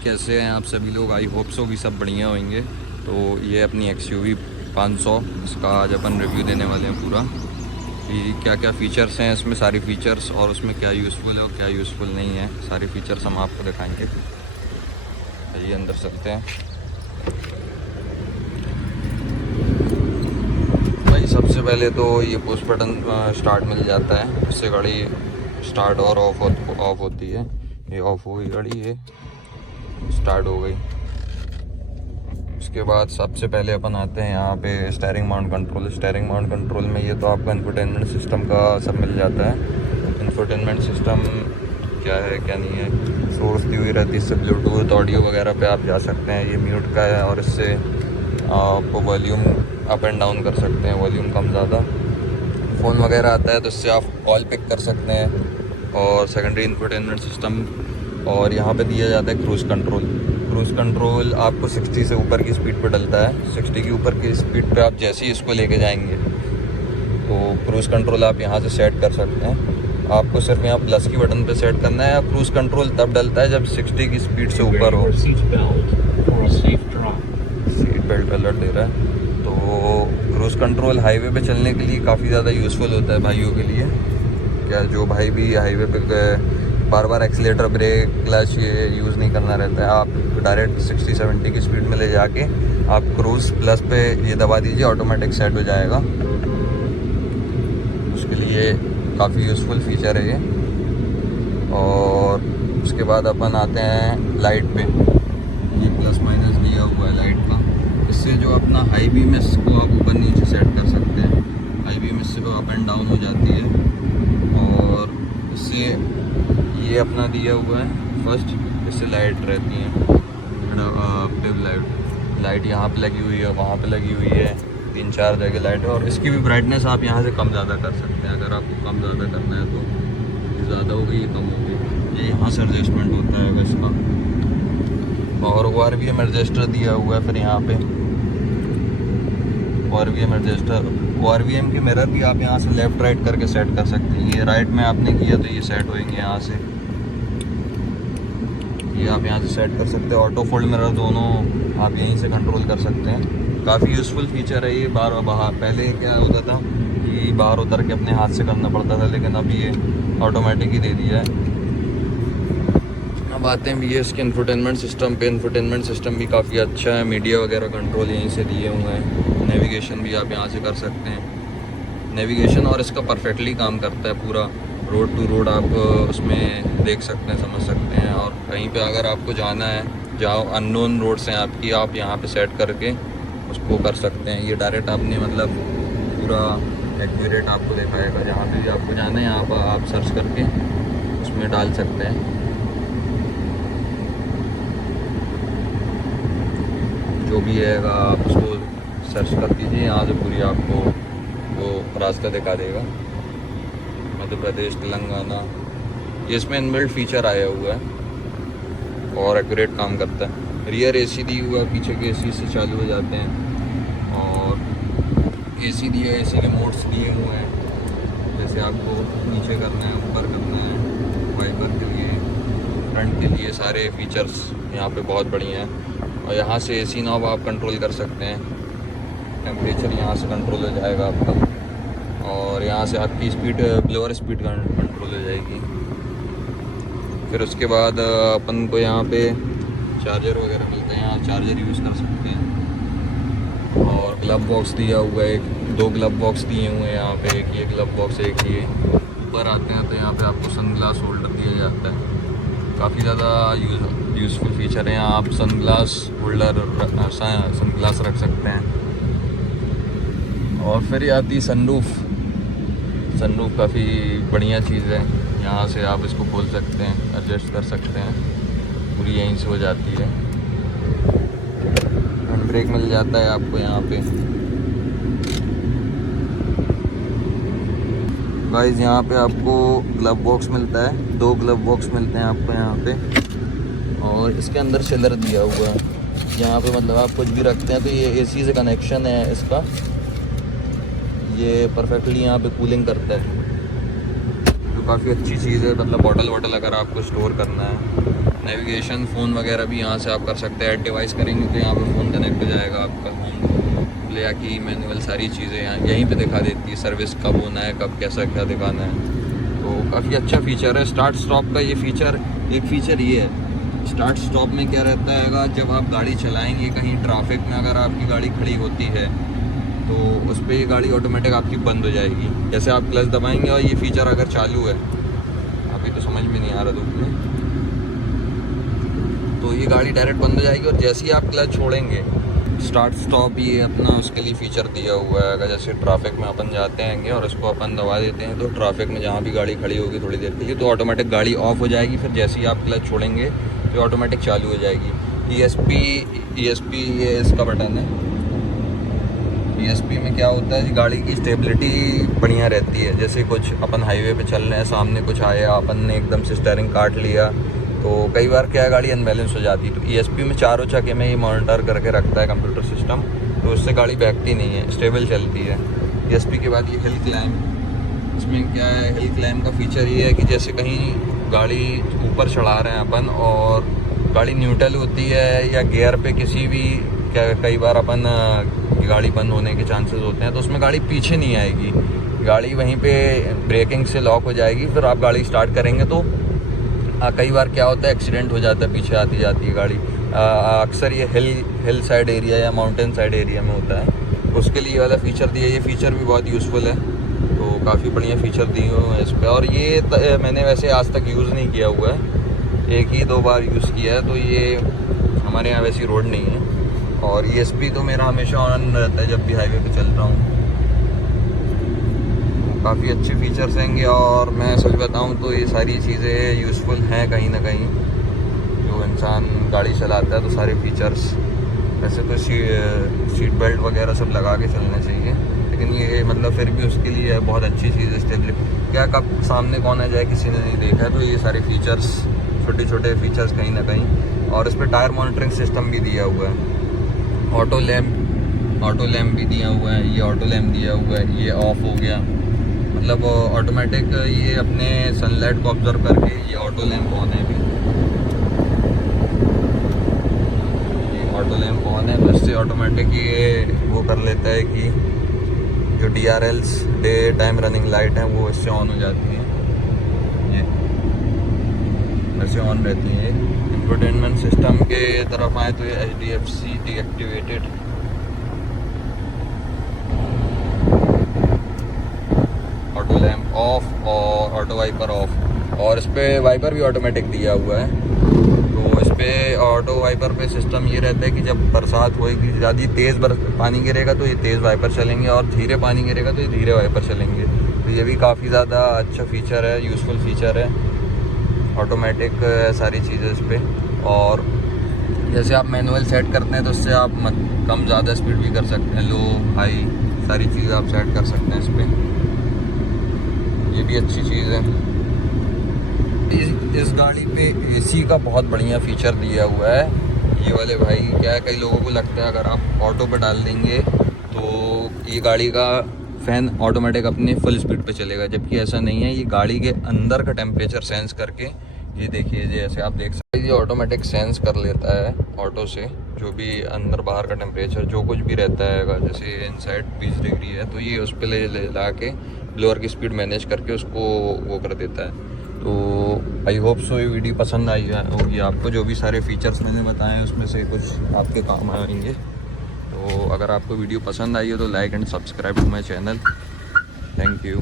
कैसे हैं आप सभी लोग? आई होप सो भी सब बढ़िया होंगे। तो ये अपनी XUV 500, इसका आज अपन रिव्यू देने वाले हैं पूरा कि क्या क्या फ़ीचर्स हैं इसमें, सारी फ़ीचर्स, और उसमें क्या यूज़फुल है और क्या यूज़फुल नहीं है। सारे फ़ीचर्स हम आपको दिखाएंगे। आइए अंदर चलते हैं। भाई सबसे पहले तो ये पुश बटन स्टार्ट मिल जाता है, इससे गाड़ी स्टार्ट और ऑफ होती है। ये ऑफ हो गई गाड़ी, ये स्टार्ट हो गई। उसके बाद सबसे पहले अपन आते हैं यहाँ पे steering mount control. Steering mount control में ये तो आपका इंफोटेनमेंट सिस्टम का सब मिल जाता है। इंफोटेनमेंट सिस्टम क्या है क्या नहीं है, सोर्स दी हुई रहती है। इससे ब्लूटूथ ऑडियो वगैरह पे आप जा सकते हैं। ये म्यूट का है और इससे आप वॉल्यूम अप एंड डाउन कर सकते हैं, वॉल्यूम कम ज़्यादा। फ़ोन वगैरह आता है तो इससे आप कॉल पिक कर सकते हैं। और सेकेंडरी इंफोटेनमेंट सिस्टम, और यहाँ पे दिया जाता है क्रूज़ कंट्रोल। क्रूज़ कंट्रोल आपको 60 से ऊपर की स्पीड पे डलता है। 60 की ऊपर की स्पीड पे आप जैसे ही इसको लेके जाएंगे तो क्रूज़ कंट्रोल आप यहाँ से सेट कर सकते हैं। आपको सिर्फ यहाँ प्लस की बटन पे सेट करना है। क्रूज़ कंट्रोल तब डलता है जब 60 की स्पीड से ऊपर हो। सीट बेल्ट अलर्ट दे रहा है। तो क्रूज़ कंट्रोल हाईवे पे चलने के लिए काफ़ी ज़्यादा यूज़फुल होता है भाइयों के लिए। क्या जो भाई भी हाईवे पे बार बार एक्सीलेटर, ब्रेक, क्लच ये यूज़ नहीं करना रहता है, आप डायरेक्ट 60-70 की स्पीड में ले जाके आप क्रूज़ प्लस पे ये दबा दीजिए, ऑटोमेटिक सेट हो जाएगा। उसके लिए काफ़ी यूज़फुल फीचर है ये। और उसके बाद अपन आते हैं लाइट पे। ये प्लस माइनस दिया हुआ है लाइट का। इससे जो अपना हाई बीम है इसको आप ऊपर नीचे सेट कर सकते हैं। हाई बीम इससे अप एंड डाउन हो जाती है। और इससे ये अपना दिया हुआ है फर्स्ट, इससे लाइट रहती है डिम लाइट यहाँ पे लगी हुई है, वहाँ पे लगी हुई है, 3-4 जगह लाइट है। और इसकी भी ब्राइटनेस आप यहाँ से कम ज़्यादा कर सकते हैं। अगर आपको कम ज़्यादा करना है तो ये ज़्यादा हो गई, ये कम हो गई। ये यहाँ से एडजस्टमेंट होता है इसका। और ORVM एडजस्टर दिया हुआ है। फिर यहाँ पे ORVM एडजस्टर, ORVM के मिरर भी आप यहाँ से लेफ़्ट राइट करके सेट कर सकते हैं। ये राइट में आपने किया तो ये सेट होएंगे यहाँ से, ये आप यहाँ से सेट कर सकते हैं। ऑटो फोल्ड मिरर दोनों आप यहीं से कंट्रोल कर सकते हैं। काफ़ी यूज़फुल फीचर है ये। बाहर पहले क्या होता था कि बाहर उतर के अपने हाथ से करना पड़ता था, लेकिन अब ये ऑटोमेटिक ही दे दिया है। अब आते हैं ये इसके इंफोटेनमेंट सिस्टम पे। इंफोटेनमेंट सिस्टम भी काफ़ी अच्छा है। मीडिया वगैरह कंट्रोल यहीं से दिए हुए हैं। नेविगेशन भी आप यहाँ से कर सकते हैं, नेविगेशन, और इसका परफेक्टली काम करता है पूरा। रोड टू रोड आप उसमें देख सकते हैं, समझ सकते हैं। और कहीं पे अगर आपको जाना है जहाँ अननोन रोड्स हैं आपकी, आप यहाँ पे सेट करके उसको कर सकते हैं। ये डायरेक्ट आपने मतलब पूरा एक्यूरेट आपको दिखाएगा। जहाँ पे भी आपको जाना है यहाँ पर आप सर्च करके उसमें डाल सकते हैं। जो भी है आप उसको सर्च कर दीजिए, यहाँ से पूरी आपको वो रास्ता दिखा देगा। मध्य प्रदेश, तेलंगाना, ये इसमें इनबिल्ट फीचर आया हुआ है और एक्यूरेट काम करता है। रियर AC दी हुआ है, पीछे के AC से चालू हो जाते हैं। और AC दिया है, AC के मोड्स दिए हुए हैं। जैसे आपको नीचे करना है, ऊपर करना है, वाइपर के लिए, फ्रंट के लिए, सारे फीचर्स यहाँ पे बहुत बढ़िया हैं। और यहाँ से AC नॉब आप कंट्रोल कर सकते हैं। टेम्परेचर यहाँ से कंट्रोल हो जाएगा आपका। और यहाँ से आपकी स्पीड, ब्लोअर स्पीड कंट्रोल हो जाएगी। फिर उसके बाद अपन को यहाँ पे चार्जर वगैरह मिलते हैं, यहाँ चार्जर यूज़ कर सकते हैं। और ग्लव बॉक्स दिया हुआ है, 2 ग्लव बॉक्स दिए हुए हैं यहाँ पे। एक ये ग्लव बॉक्स, एक ये। ऊपर आते हैं तो यहाँ पे आपको सनग्लास होल्डर दिया जाता है। काफ़ी ज़्यादा यूज़फुल फीचर है। यहाँ आप सनग्लास होल्डर, सनग्लास रख सकते हैं। और फिर आती है सनरूफ। सनरूफ काफ़ी बढ़िया चीज़ है। यहाँ से आप इसको खोल सकते हैं, एडजस्ट कर सकते हैं, पूरी यहीं से हो जाती है। हैंड ब्रेक मिल जाता है आपको यहाँ पे। गाइस यहाँ पे आपको ग्लव बॉक्स मिलता है, 2 ग्लव बॉक्स मिलते हैं आपको यहाँ पे। और इसके अंदर चिलर दिया हुआ है। यहाँ पे मतलब आप कुछ भी रखते हैं तो ये AC से कनेक्शन है इसका। ये परफेक्टली यहाँ पे कूलिंग करता है, जो काफ़ी अच्छी चीज़ है। मतलब बॉटल अगर आपको स्टोर करना है नेविगेशन फ़ोन वगैरह भी यहाँ से आप कर सकते हैं। ऐड डिवाइस करेंगे तो यहाँ पे फ़ोन कनेक्ट हो जाएगा आपका। होम ले की मैनुअल सारी चीज़ें यहाँ यहीं पे दिखा देती है। सर्विस कब होना है, कब कैसा क्या दिखाना है। तो काफ़ी अच्छा फ़ीचर है। स्टार्ट स्टॉप का ये फ़ीचर, एक फ़ीचर ये है। स्टार्ट स्टॉप में क्या रहता है, जब आप गाड़ी चलाएंगे कहीं ट्रैफिक में अगर आपकी गाड़ी खड़ी होती है तो उस पर ये गाड़ी ऑटोमेटिक आपकी बंद हो जाएगी। जैसे आप क्लच दबाएंगे और ये फ़ीचर अगर चालू है, अभी तो समझ में नहीं आ रहा धूप में, तो ये गाड़ी डायरेक्ट बंद हो जाएगी। और जैसे ही आप क्लच छोड़ेंगे, स्टार्ट स्टॉप ये अपना उसके लिए फ़ीचर दिया हुआ है। अगर जैसे ट्रैफिक में अपन जाते हैं और इसको अपन दबा देते हैं तो ट्रैफिक में जहाँ भी गाड़ी खड़ी होगी थोड़ी देर के लिए तो ऑटोमेटिक गाड़ी ऑफ हो जाएगी। फिर जैसे ही आप क्लच छोड़ेंगे तो ऑटोमेटिक चालू हो जाएगी। ESP ये इसका बटन है। ESP में क्या होता है, गाड़ी की स्टेबिलिटी बढ़िया रहती है। जैसे कुछ अपन हाईवे पे चल रहे हैं, सामने कुछ आया, अपन ने एकदम से स्टीयरिंग काट लिया तो कई बार क्या है गाड़ी अनबैलेंस हो जाती है। तो ESP में चारों चक्के में ये मॉनिटर करके रखता है कंप्यूटर सिस्टम, तो उससे गाड़ी बहकती नहीं है, स्टेबल चलती है। ESP के बाद ये हिल क्लाइंब। इसमें क्या है, हिल क्लाइंब का फीचर ये है कि जैसे कहीं गाड़ी ऊपर चढ़ा रहे हैं अपन और गाड़ी न्यूट्रल होती है या गियर पे किसी भी, क्या कई बार अपन गाड़ी बंद होने के चांसेस होते हैं तो उसमें गाड़ी पीछे नहीं आएगी, गाड़ी वहीं पे ब्रेकिंग से लॉक हो जाएगी। फिर आप गाड़ी स्टार्ट करेंगे तो कई बार क्या होता है, एक्सीडेंट हो जाता है, पीछे आती जाती है गाड़ी। अक्सर ये हिल साइड एरिया या माउंटेन साइड एरिया में होता है, उसके लिए वाला फ़ीचर दिया। ये फ़ीचर भी बहुत यूज़फुल है, तो काफ़ी बढ़िया फ़ीचर दिए हुए हैं इस पर। और ये मैंने वैसे आज तक यूज़ नहीं किया हुआ है, एक ही दो बार यूज़ किया है। तो ये हमारे यहाँ वैसी रोड नहीं है। और ESP तो मेरा हमेशा ऑन रहता है जब भी हाईवे पे चल रहा हूँ। काफ़ी अच्छे फीचर्स हैंगे और मैं सच बताऊँ तो ये सारी चीज़ें यूज़फुल हैं कहीं ना कहीं। जो इंसान गाड़ी चलाता है तो सारे फीचर्स, वैसे तो सीट बेल्ट वगैरह सब लगा के चलना चाहिए, लेकिन ये मतलब फिर भी उसके लिए बहुत अच्छी चीज़ है। स्टेबिलिटी क्या, कब सामने कौन आ जाए किसी ने नहीं देखा है, तो ये सारे फीचर्स, छोटे छोटे फीचर्स कहीं ना कहीं। और इस पर टायर मॉनिटरिंग सिस्टम भी दिया हुआ है। ऑटो लैम्प भी दिया हुआ है। ये ऑटो लैम्प दिया हुआ है, ये ऑफ हो गया, मतलब ऑटोमेटिक ये अपने सनलाइट को ऑब्जर्व करके ये ऑटो लैम्प ऑन है। ये ऑटो लैम्प ऑन है, तो इससे ऑटोमेटिक ये वो कर लेता है कि जो DRLs day time running light हैं वो इससे ऑन हो जाती हैं, ये ऐसे ऑन रहती हैं। इंफोटेनमेंट सिस्टम के तरफ आए तो ये HDFC deactivated, auto lamp of और ऑटो वाइपर ऑफ। और इस पर वाइपर भी ऑटोमेटिक दिया हुआ है। तो इस पर ऑटो वाइपर पे सिस्टम ये रहता है कि जब बरसात होएगी, ज़्यादा तेज़ पानी गिरेगा तो ये तेज़ वाइपर चलेंगे और धीरे पानी गिरेगा तो ये धीरे वाइपर चलेंगे। तो ये भी काफ़ी ज़्यादा अच्छा फीचर है, यूज़फुल फीचर है। ऑटोमेटिक सारी चीज़ें इस पर। और जैसे आप मैनुअल सेट करते हैं तो उससे आप कम ज़्यादा स्पीड भी कर सकते हैं, लो हाई सारी चीज़ें आप सेट कर सकते हैं इस पर। ये भी अच्छी चीज़ है। इस गाड़ी पे AC का बहुत बढ़िया फीचर दिया हुआ है। ये वाले भाई क्या है, कई लोगों को लगता है अगर आप ऑटो पे डाल देंगे तो ये गाड़ी का फ़ैन ऑटोमेटिक अपने फुल स्पीड पे चलेगा, जबकि ऐसा नहीं है। ये गाड़ी के अंदर का टेम्परेचर सेंस करके, ये देखिए जैसे आप देख सकते हैं, ये ऑटोमेटिक सेंस कर लेता है ऑटो से जो भी अंदर बाहर का टेम्परेचर जो कुछ भी रहता है। जैसे इनसाइड 20 डिग्री है तो ये उस पर ले ला के ब्लोअर की स्पीड मैनेज करके उसको वो कर देता है। तो आई होप सो ये वीडियो पसंद आई होगी आपको। जो भी सारे फीचर्स मैंने बताए हैं उसमें से कुछ आपके काम आएंगे। तो अगर आपको वीडियो पसंद आई हो तो like and subscribe to my channel. Thank you.